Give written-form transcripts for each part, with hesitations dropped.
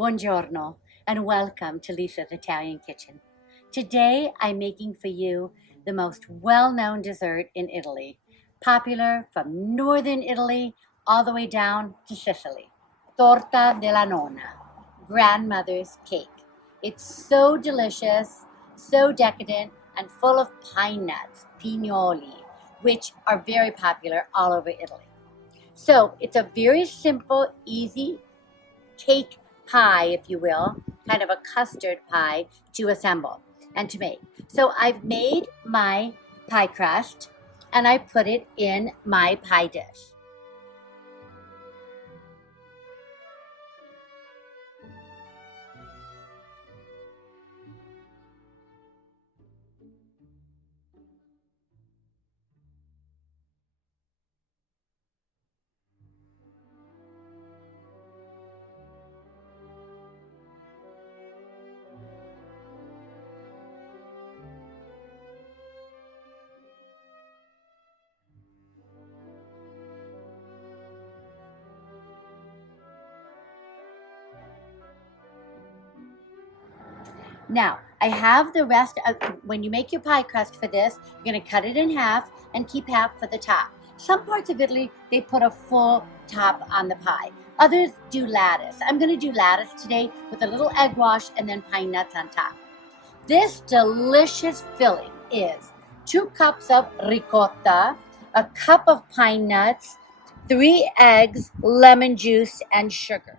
Buongiorno, and welcome to Lisa's Italian Kitchen. Today I'm making for you the most well-known dessert in Italy, popular from northern Italy all the way down to Sicily. Torta della Nonna, grandmother's cake. It's so delicious, so decadent, and full of pine nuts, pignoli, which are very popular all over Italy. So it's a very simple, easy cake pie, if you will, kind of a custard pie to assemble and to make. So I've made my pie crust and I put it in my pie dish. Now, I have the rest of, when you make your pie crust for this, you're gonna cut it in half and keep half for the top. Some parts of Italy, they put a full top on the pie. Others do lattice. I'm gonna do lattice today with a little egg wash and then pine nuts on top. This delicious filling is 2 cups of ricotta, a cup of pine nuts, 3 eggs, lemon juice, and sugar.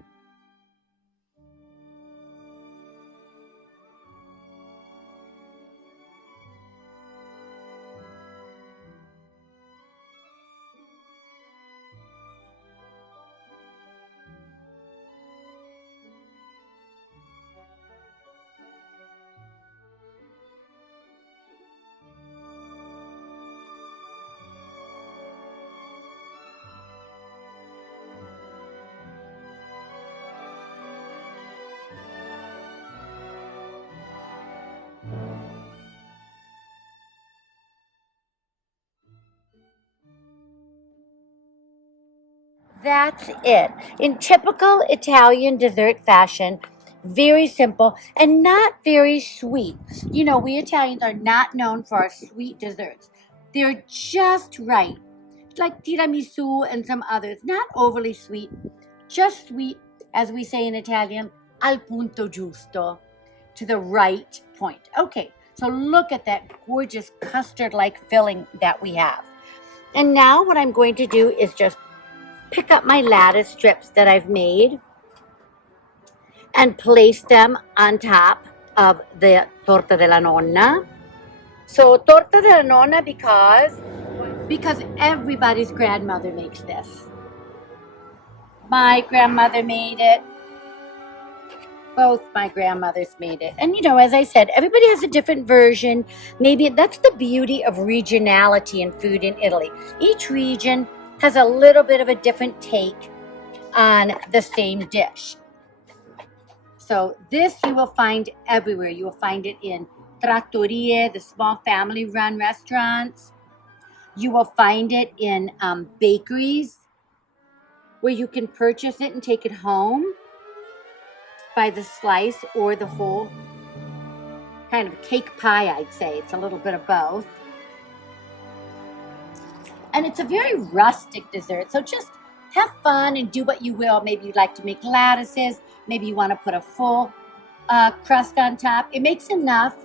That's it. In typical Italian dessert fashion, very simple and not very sweet. You know, we Italians are not known for our sweet desserts. They're just right, like tiramisu and some others. Not overly sweet, just sweet, as we say in Italian, al punto giusto, to the right point. Okay, so look at that gorgeous custard-like filling that we have. And now what I'm going to do is just pick up my lattice strips that I've made and place them on top of the torta della nonna. So torta della nonna because everybody's grandmother makes this. My grandmother made it. Both my grandmothers made it. And you know, as I said, everybody has a different version. Maybe that's the beauty of regionality in food in Italy. Each region has a little bit of a different take on the same dish. So this you will find everywhere. You will find it in trattorie, the small family-run restaurants. You will find it in bakeries where you can purchase it and take it home by the slice or the whole kind of cake pie, I'd say. It's a little bit of both. And it's a very rustic dessert, so just have fun and do what you will. Maybe you'd like to make lattices. Maybe you want to put a full crust on top. It makes enough.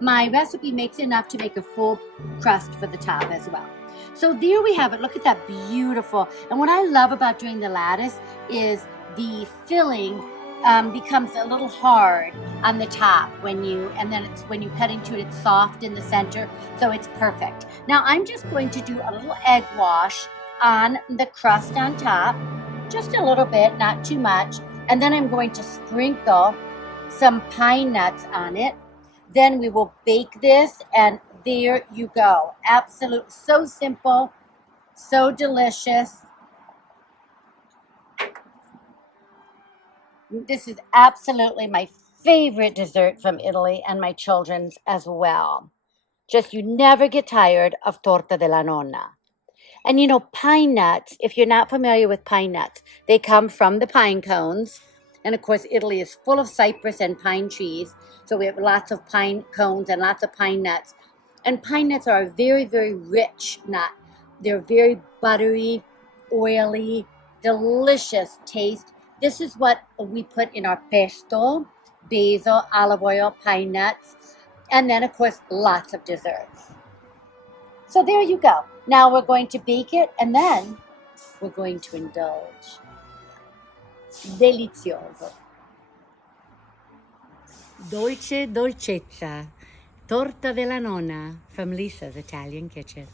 My recipe makes enough to make a full crust for the top as well. So there we have it. Look at that beautiful. And what I love about doing the lattice is the filling becomes a little hard on the top and then when you cut into it, it's soft in the center, so it's perfect. Now I'm just going to do a little egg wash on the crust on top, just a little bit, not too much, and then I'm going to sprinkle some pine nuts on it. Then we will bake this, and there you go. Absolute, so simple, so delicious. This is absolutely my favorite dessert from Italy and my children's as well. Just you never get tired of torta della nonna. And you know, pine nuts, if you're not familiar with pine nuts, they come from the pine cones. And of course, Italy is full of cypress and pine trees. So we have lots of pine cones and lots of pine nuts. And pine nuts are a very, very rich nut. They're very buttery, oily, delicious taste. This is what we put in our pesto: basil, olive oil, pine nuts, and then, of course, lots of desserts. So there you go. Now we're going to bake it, and then we're going to indulge. Delizioso. Dolce dolcezza. Torta della Nonna from Lisa's Italian Kitchen.